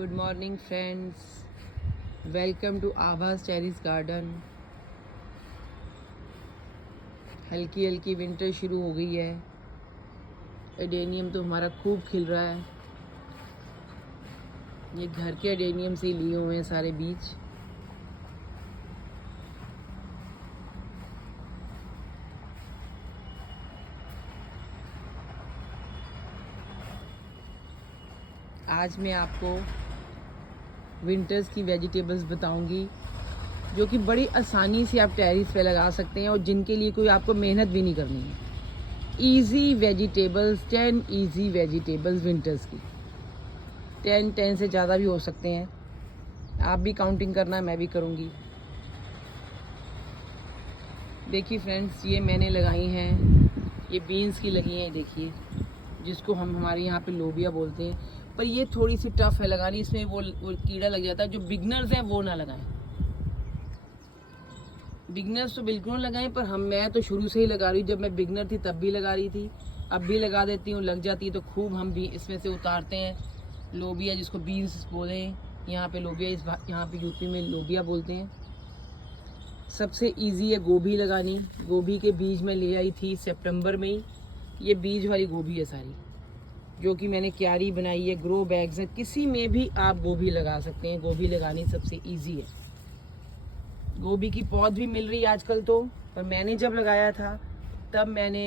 Good morning friends, welcome to Abhas terrace garden. हल्की हल्की winter शुरू हो गई है। एडेनियम तो हमारा खूब खिल रहा है। ये घर के एडेनियम से ही लिए हुए हैं सारे बीज। आज मैं आपको विंटर्स की वेजिटेबल्स बताऊंगी जो कि बड़ी आसानी से आप टेरेस पे लगा सकते हैं और जिनके लिए कोई आपको मेहनत भी नहीं करनी है। Easy vegetables, 10 easy vegetables winters की। 10 से ज़्यादा भी हो सकते हैं। आप भी काउंटिंग करना, मैं भी करूँगी। देखिए फ्रेंड्स, ये मैंने लगाई हैं, ये बीन्स की लगी हैं, देखिए, जिसको हम हमारे यहाँ पे लोबिया बोलते हैं। पर ये थोड़ी सी टफ है लगानी, इसमें वो कीड़ा लग जाता है। जो बिगनर्स हैं वो ना लगाएं। बिगनर्स तो बिल्कुल ना लगाएं, पर मैं तो शुरू से ही लगा रही हूँ। जब मैं बिगनर थी तब भी लगा रही थी, अब भी लगा देती हूँ। लग जाती है तो खूब हम भी इसमें से उतारते हैं लोबिया, जिसको बीन्स बोले यहाँ पे लोबिया, यहाँ पे यूपी में लोबिया बोलते हैं। सबसे इजी है गोभी लगानी। गोभी के बीज मैं ले आई थी सितंबर में ही। ये बीज वाली गोभी है सारी, जो कि मैंने क्यारी बनाई है। ग्रो बैग्स हैं, किसी में भी आप गोभी लगा सकते हैं। गोभी लगानी सबसे इजी है। गोभी की पौध भी मिल रही है आजकल तो, पर मैंने जब लगाया था तब मैंने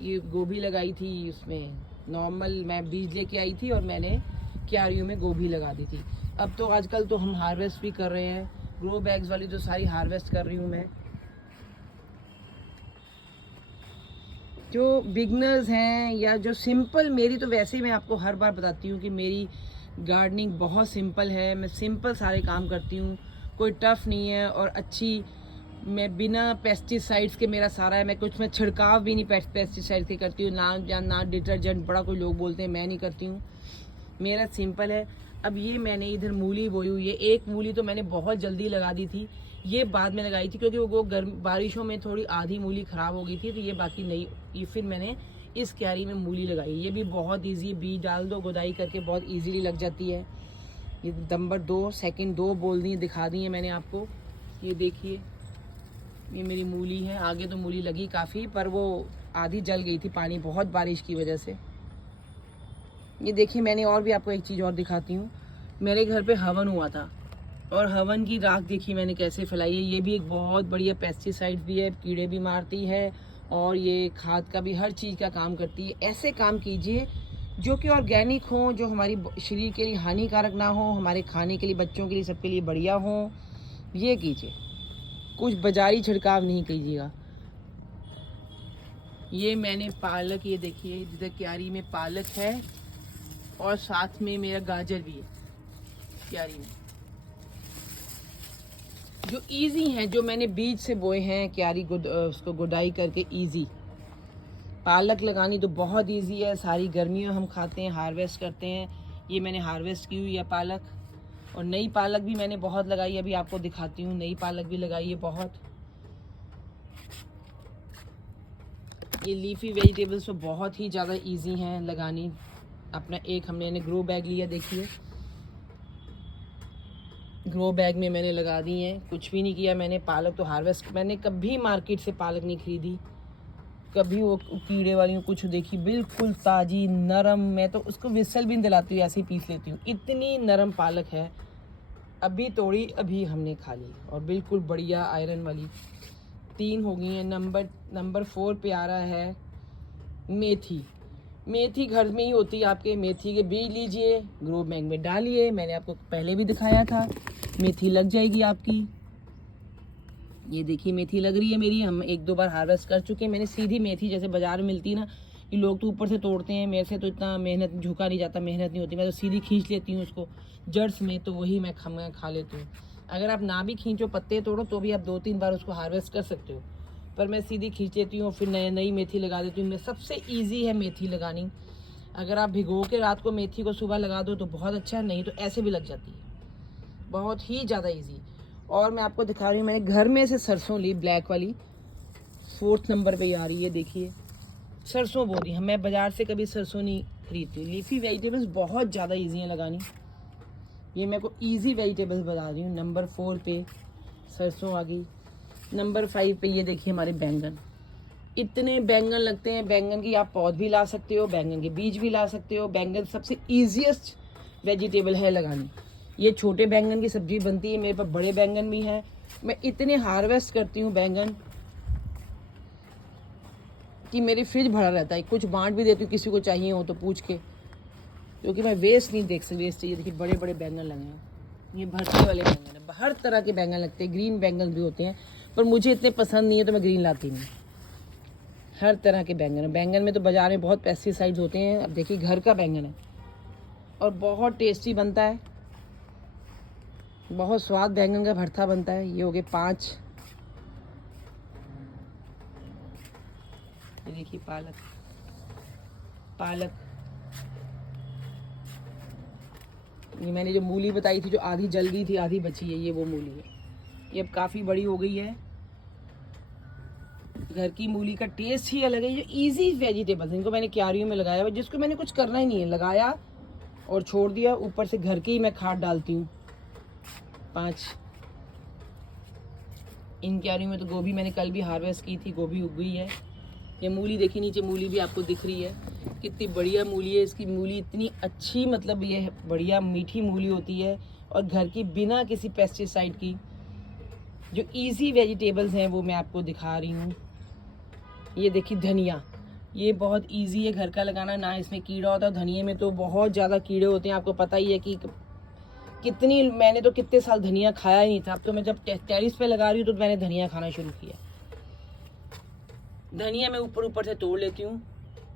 ये गोभी लगाई थी। उसमें नॉर्मल मैं बीज लेके आई थी और मैंने क्यारियों में गोभी लगा दी थी। अब तो आजकल तो हम हार्वेस्ट भी कर रहे हैं। ग्रो बैग्स वाली तो सारी हार्वेस्ट कर रही हूँ मैं। जो बिगनर्स हैं या जो सिंपल, मेरी तो वैसे ही मैं आपको हर बार बताती हूँ कि मेरी गार्डनिंग बहुत सिंपल है। मैं सिंपल सारे काम करती हूँ, कोई टफ नहीं है। और अच्छी, मैं बिना पेस्टिसाइड्स के मेरा सारा है। मैं छिड़काव भी नहीं पेस्टिसाइड्स के करती हूँ, ना डिटर्जेंट। बड़ा कोई लोग बोलते हैं, मैं नहीं करती हूँ, मेरा सिंपल है। अब ये मैंने इधर मूली बोई हुई है। एक मूली तो मैंने बहुत जल्दी लगा दी थी, ये बाद में लगाई थी क्योंकि वो बारिशों में थोड़ी आधी मूली ख़राब हो गई थी, तो ये बाकी नहीं, ये फिर मैंने इस क्यारी में मूली लगाई। ये भी बहुत इजी, बीज डाल दो, गुदाई करके बहुत इजीली लग जाती है। ये नंबर 2 सेकंड 2 बोल दी, दिखा दी है मैंने आपको। ये देखिए, ये मेरी मूली है। आगे तो मूली लगी काफ़ी, पर वो आधी जल गई थी पानी, बहुत बारिश की वजह से। ये देखिए, मैंने और भी आपको एक चीज़ और दिखाती हूँ। मेरे घर पे हवन हुआ था और हवन की राख देखिए मैंने कैसे फैलाई है। ये भी एक बहुत बढ़िया पेस्टिसाइड भी है, कीड़े भी मारती है और ये खाद का भी, हर चीज़ का काम करती है। ऐसे काम कीजिए जो कि ऑर्गेनिक हो, जो हमारी शरीर के लिए हानिकारक ना हो, हमारे खाने के लिए, बच्चों के लिए, सबके लिए बढ़िया हो। ये कीजिए, कुछ बाजारी छिड़काव नहीं कीजिएगा। ये मैंने पालक, ये देखिए जिधर क्यारी में पालक है और साथ में मेरा गाजर भी है क्यारी में, जो इजी हैं, जो मैंने बीज से बोए हैं क्यारी उसको गुडाई करके। इजी पालक लगानी तो बहुत इजी है। सारी गर्मियों हम खाते हैं, हार्वेस्ट करते हैं। ये मैंने हार्वेस्ट की हुई है पालक। और नई पालक भी मैंने बहुत लगाई है, अभी आपको दिखाती हूँ। नई पालक भी लगाई है बहुत। ये लीफी वेजिटेबल्स तो बहुत ही ज़्यादा इजी हैं लगानी। अपना एक हमने ग्रो बैग लिया, देखिए ग्रो बैग में मैंने लगा दी हैं। कुछ भी नहीं किया मैंने। पालक तो हार्वेस्ट, मैंने कभी मार्केट से पालक नहीं खरीदी, कभी वो कीड़े वाली कुछ देखी, बिल्कुल ताज़ी नरम। मैं तो उसको विसल भी नहीं दिलाती हूँ, ऐसे ही पीस लेती हूँ। इतनी नरम पालक है, अभी तोड़ी, अभी हमने खा ली, और बिल्कुल बढ़िया आयरन वाली। 3 हो गई हैं। नंबर 4 पे आ रहा है मेथी। मेथी घर में ही होती है आपके। मेथी के बीज लीजिए, ग्रो बैग में डालिए। मैंने आपको पहले भी दिखाया था, मेथी लग जाएगी आपकी। ये देखिए मेथी लग रही है मेरी। हम 1-2 बार हार्वेस्ट कर चुके हैं। मैंने सीधी मेथी, जैसे बाजार में मिलती है ना, ये लोग तो ऊपर से तोड़ते हैं, मेरे से तो इतना मेहनत, झुका नहीं जाता, मेहनत नहीं होती। मैं तो सीधी खींच लेती हूँ उसको जड़ में, तो वही मैं खा लेती हूँ। अगर आप ना भी खींचो, पत्ते तोड़ो, तो भी आप 2-3 बार उसको हार्वेस्ट कर सकते हो, पर मैं सीधी खींच लेती हूँ, फिर नई मेथी लगा देती हूँ। मैं सबसे ईजी है मेथी लगानी। अगर आप भिगो के रात को मेथी को सुबह लगा दो तो बहुत अच्छा है, नहीं तो ऐसे भी लग जाती है। बहुत ही ज़्यादा इजी। और मैं आपको दिखा रही हूँ, मैंने घर में से सरसों ली, ब्लैक वाली, 4th नंबर पे आ रही है, देखिए सरसों बो रही है। मैं बाज़ार से कभी सरसों नहीं खरीदती। लीफी वेजिटेबल्स बहुत ज़्यादा इजी हैं लगानी। ये मैं को इजी वेजिटेबल्स बता रही हूँ। नंबर 4 पे सरसों आ गई। नंबर 5 पे ये देखिए हमारे बैंगन। इतने बैंगन लगते हैं, बैंगन की आप पौध भी ला सकते हो, बैंगन के बीज भी ला सकते हो। बैंगन सबसे ईजीएस्ट वेजिटेबल है लगानी। ये छोटे बैंगन की सब्जी बनती है, मेरे पास बड़े बैंगन भी हैं। मैं इतने हार्वेस्ट करती हूँ बैंगन कि मेरी फ्रिज भरा रहता है। कुछ बांट भी देती हूँ, किसी को चाहिए हो तो पूछ के, क्योंकि मैं वेस्ट नहीं देख सकती। वेस्ट चाहिए। देखिए बड़े बड़े बैंगन लगे हैं, ये भरते वाले बैंगन है। हर तरह के बैंगन लगते हैं, ग्रीन बैंगन भी होते हैं, पर मुझे इतने पसंद नहीं है तो मैं ग्रीन लाती नहीं। हर तरह के बैंगन है। बैंगन में तो बाजार में बहुत पेस्टिसाइड्स होते हैं। अब देखिए घर का बैंगन है और बहुत टेस्टी बनता है, बहुत स्वाद बैंगन का भरता बनता है। ये हो गए 5। ये देखिए पालक। ये मैंने जो मूली बताई थी, जो आधी जल गई थी आधी बची है, ये वो मूली है। ये अब काफ़ी बड़ी हो गई है। घर की मूली का टेस्ट ही अलग है। ये इजी वेजिटेबल्स, इनको मैंने क्यारियों में लगाया हुआ, जिसको मैंने कुछ करना ही नहीं है, लगाया और छोड़ दिया। ऊपर से घर की ही मैं खाद डालती हूँ। 5 इन क्यारियों में तो गोभी मैंने कल भी हार्वेस्ट की थी, गोभी उग गई है। ये मूली देखिए, नीचे मूली भी आपको दिख रही है, कितनी बढ़िया मूली है। इसकी मूली इतनी अच्छी, मतलब ये बढ़िया मीठी मूली होती है और घर की, बिना किसी पेस्टिसाइड की। जो इजी वेजिटेबल्स हैं वो मैं आपको दिखा रही हूँ। ये देखिए धनिया, ये बहुत इजी है घर का लगाना, ना इसमें कीड़ा होता है। धनिया में तो बहुत ज़्यादा कीड़े होते हैं, आपको पता ही है कि कितनी, मैंने तो कितने साल धनिया खाया ही नहीं था। अब तो मैं जब टेरेस पे लगा रही हूँ तो मैंने धनिया खाना शुरू किया। धनिया मैं ऊपर ऊपर से तोड़ लेती हूँ।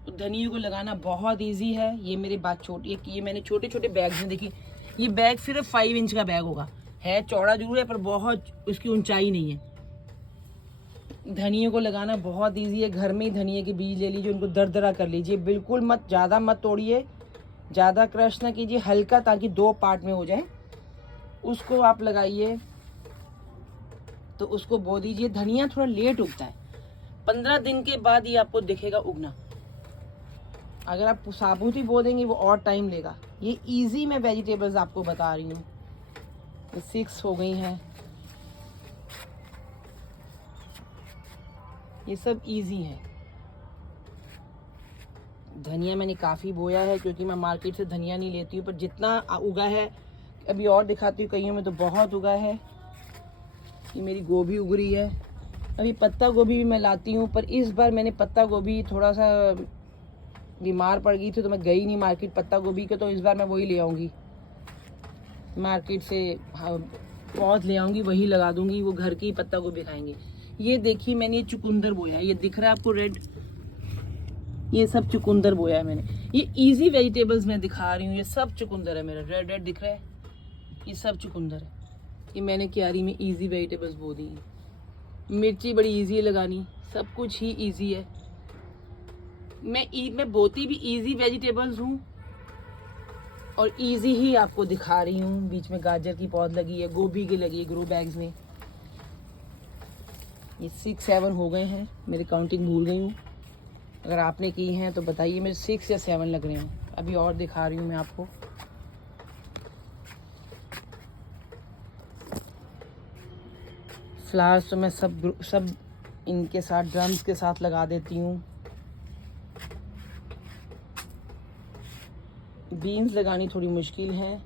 तो धनिया को लगाना बहुत ईजी है। ये मेरे बात छोटी है कि ये मैंने छोटे छोटे बैग में, देखिए ये बैग सिर्फ 5 इंच का बैग होगा, है चौड़ा जरूर है पर बहुत उसकी ऊंचाई नहीं है। धनिया को लगाना बहुत इजी है। घर में ही धनिया के बीज ले लीजिए, उनको दरदरा कर लीजिए, बिल्कुल मत, ज़्यादा मत तोड़िए, ज़्यादा क्रश ना कीजिए, हल्का, ताकि 2 पार्ट में हो जाए। उसको आप लगाइए तो उसको बो दीजिए। धनिया थोड़ा लेट उगता है, 15 दिन के बाद ये आपको दिखेगा उगना। अगर आप साबुत ही बो देंगे वो और टाइम लेगा। ये इजी मैं वेजिटेबल्स आपको बता रही हूँ। 6 हो गई हैं, ये सब इजी है। धनिया मैंने काफ़ी बोया है, क्योंकि मैं मार्केट से धनिया नहीं लेती हूँ, पर जितना उगा है, अभी और दिखाती हूँ, कईयों में तो बहुत उगा है। ये मेरी गोभी उग रही है। अभी पत्ता गोभी भी मैं लाती हूँ, पर इस बार मैंने पत्ता गोभी थोड़ा सा बीमार पड़ गई थी तो मैं गई नहीं मार्केट पत्ता गोभी के, तो इस बार मैं वही ले आऊँगी मार्केट से। हाँ, पौध ले आऊँगी, वही लगा दूँगी, वो घर की पत्ता गोभी खाएंगे। ये देखिए मैंने ये चुकंदर बोया है, ये दिख रहा है आपको रेड, ये सब चुकंदर बोया है मैंने। ये इजी वेजिटेबल्स मैं दिखा रही हूँ, ये सब चुकंदर है मेरा, रेड रेड दिख रहा है, ये सब चुकंदर है। ये मैंने क्यारी में इजी वेजिटेबल्स बो दी है। मिर्ची बड़ी इजी है लगानी, सब कुछ ही इजी है। मैं बोती भी इजी वेजिटेबल्स हूँ और इजी ही आपको दिखा रही हूँ। बीच में गाजर की पौध लगी है, गोभी की लगी है ग्रो बैग्स में। ये 6-7 हो गए हैं, मेरी काउंटिंग भूल गई हूँ। अगर आपने की हैं तो बताइए, मेरे 6 या 7 लग रहे हैं। अभी और दिखा रही हूँ मैं आपको। फ्लावर्स तो मैं सब इनके साथ, ड्रम्स के साथ लगा देती हूँ। बीन्स लगानी थोड़ी मुश्किल है,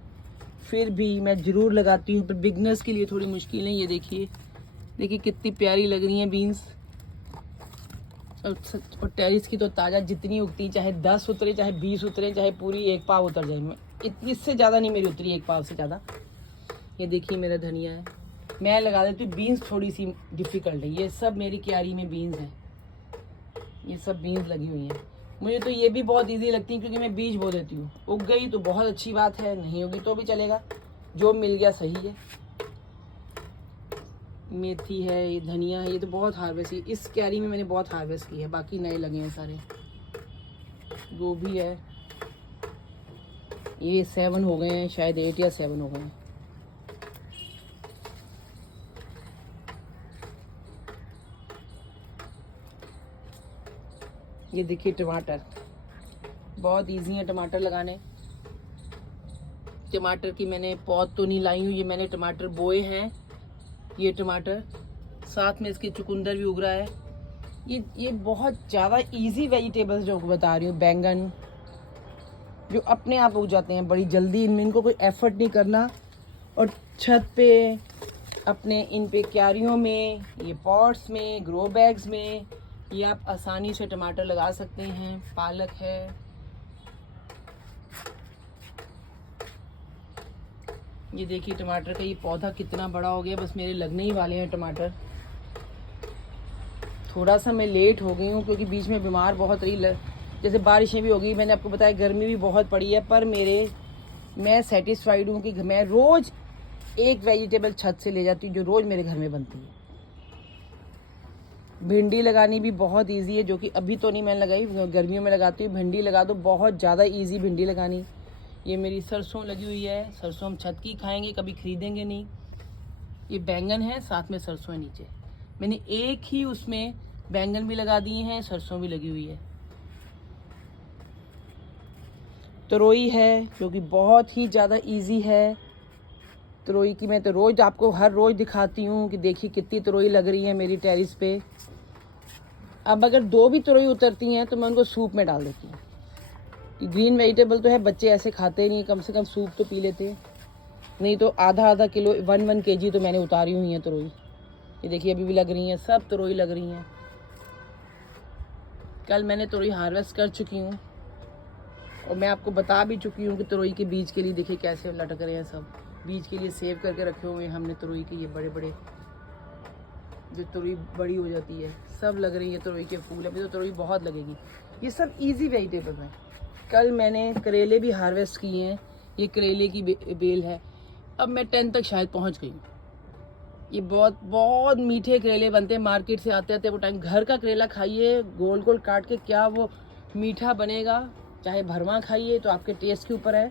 फिर भी मैं ज़रूर लगाती हूँ, पर बिगनर्स के लिए थोड़ी मुश्किल है। ये देखिए कितनी प्यारी लग रही हैं बीन्स। और टेरिस की तो ताज़ा जितनी उगती, चाहे 10 उतरे, चाहे 20 उतरे, चाहे पूरी 1 पाव उतर जाए, मैं इससे ज़्यादा नहीं मेरी उतरी 1 पाव से ज़्यादा। ये देखिए मेरा धनिया है, मैं लगा देती हूँ। बीन्स थोड़ी सी डिफ़िकल्ट है। ये सब मेरी क्यारी में बीन्स हैं, ये सब बीन्स लगी हुई हैं। मुझे तो ये भी बहुत इजी लगती है, क्योंकि मैं बीज बो देती हूँ। उग गई तो बहुत अच्छी बात है, नहीं होगी तो भी चलेगा, जो मिल गया सही है। मेथी है, ये धनिया है, ये तो बहुत हार्वेस्ट है। इस क्यारी में मैंने बहुत हार्वेस्ट की है, बाकी नए लगे हैं सारे। गोभी है, ये 7 हो गए हैं, शायद 8 या 7 हो गए हैं। ये देखिए टमाटर, बहुत इजी है टमाटर लगाने। टमाटर की मैंने पौध तो नहीं लाई हूँ, ये मैंने टमाटर बोए हैं। ये टमाटर, साथ में इसके चुकंदर भी उग रहा है। ये बहुत ज़्यादा इजी वेजिटेबल्स जो बता रही हूँ, बैंगन जो अपने आप उग जाते हैं बड़ी जल्दी, इनमें इनको कोई एफर्ट नहीं करना। और छत पे अपने इन पे क्यारियों में, ये पॉट्स में, ग्रो बैग्स में ये आप आसानी से टमाटर लगा सकते हैं। पालक है, ये देखिए टमाटर का ये पौधा कितना बड़ा हो गया, बस मेरे लगने ही वाले हैं टमाटर। थोड़ा सा मैं लेट हो गई हूँ क्योंकि बीच में बीमार बहुत रही, जैसे बारिशें भी हो गई, मैंने आपको बताया गर्मी भी बहुत पड़ी है, पर मैं सेटिस्फाइड हूँ कि मैं रोज़ एक वेजिटेबल छत से ले जाती हूँ जो रोज़ मेरे घर में बनती है। भिंडी लगानी भी बहुत इजी है, जो कि अभी तो नहीं मैंने लगाई, गर्मियों में लगाती हूँ। भिंडी लगा दो, बहुत ज़्यादा इजी भिंडी लगानी। ये मेरी सरसों लगी हुई है, सरसों हम छत की खाएंगे, कभी खरीदेंगे नहीं। ये बैंगन है, साथ में सरसों है नीचे। मैंने एक ही उसमें बैंगन भी लगा दिए हैं, सरसों भी लगी हुई है। तरोई है जो कि बहुत ही ज़्यादा इजी है। तरोई की मैं तो रोज़ आपको हर रोज़ दिखाती हूँ कि देखिए कितनी तरोई लग रही है मेरी टेरिस पे। अब अगर 2 भी तरोई उतरती हैं तो मैं उनको सूप में डाल देती हूँ। कि ग्रीन वेजिटेबल तो है, बच्चे ऐसे खाते नहीं, कम से कम सूप तो पी लेते हैं। नहीं तो आधा किलो 1 kg तो मैंने उतारी हुई हैं तरोई। ये देखिए अभी भी लग रही हैं, सब तरोई लग रही हैं। कल मैंने तरोई हार्वेस्ट कर चुकी हूँ और मैं आपको बता भी चुकी हूँ कि तरोई के बीज के लिए देखिए कैसे लटक रहे हैं। सब बीज के लिए सेव करके रखे हुए हैं हमने तरोई के। ये बड़े बड़े जो तरोई बड़ी हो जाती है, सब लग रही है तरोई के फूल। अभी तो तरोई बहुत लगेगी। ये सब इजी वेजिटेबल हैं। कल मैंने करेले भी हार्वेस्ट किए हैं। ये करेले की बेल है। अब मैं 10 तक शायद पहुंच गई हूँ। ये बहुत बहुत मीठे करेले बनते हैं, मार्केट से आते आते वो टाइम। घर का करेला खाइए गोल गोल काट के, क्या वो मीठा बनेगा। चाहे भरवा खाइए तो आपके टेस्ट के ऊपर है,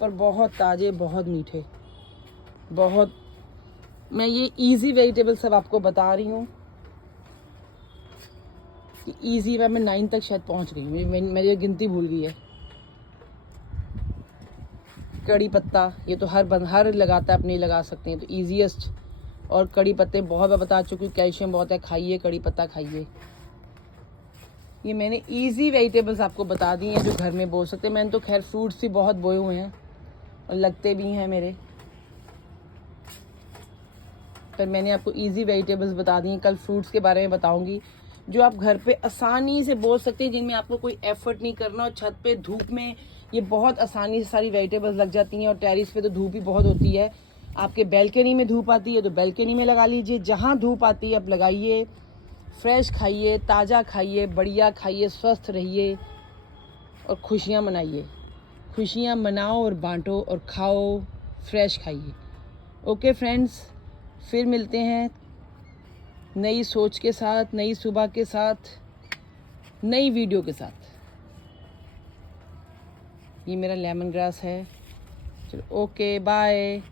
पर बहुत ताज़े, बहुत मीठे, बहुत। मैं ये इजी वेजिटेबल सब आपको बता रही हूँ कि इजी मैं 9 तक शायद पहुँच गई हूँ। मेरी गिनती भूल गई है। कड़ी पत्ता, ये तो हर लगाता है, अपने लगा सकते हैं, तो ईजीएस्ट। और कड़ी पत्ते बहुत बता चुकी हूँ, कैल्शियम बहुत है, खाइए कड़ी पत्ता खाइए। ये मैंने इजी वेजिटेबल्स आपको बता दी हैं जो घर में बो सकते हैं। मैंने तो खैर फ्रूट्स भी बहुत बोए हुए हैं और लगते भी हैं मेरे, पर मैंने आपको इजी वेजिटेबल्स बता दी हैं। कल फ्रूट्स के बारे में बताऊंगी जो आप घर पे आसानी से बो सकते हैं, जिनमें आपको कोई एफर्ट नहीं करना। और छत पे धूप में ये बहुत आसानी से सारी वेजिटेबल्स लग जाती हैं। और टेरिस पे तो धूप ही बहुत होती है। आपके बैल्कनी में धूप आती है तो बैल्कनी में लगा लीजिए, जहाँ धूप आती है आप लगाइए। फ्रेश खाइए, ताज़ा खाइए, बढ़िया खाइए, स्वस्थ रहिए और खुशियाँ मनाइए। खुशियाँ मनाओ और बांटो और खाओ, फ्रेश खाइए। ओके फ्रेंड्स, फिर मिलते हैं नई सोच के साथ, नई सुबह के साथ, नई वीडियो के साथ। ये मेरा लेमन ग्रास है। चलो ओके बाय।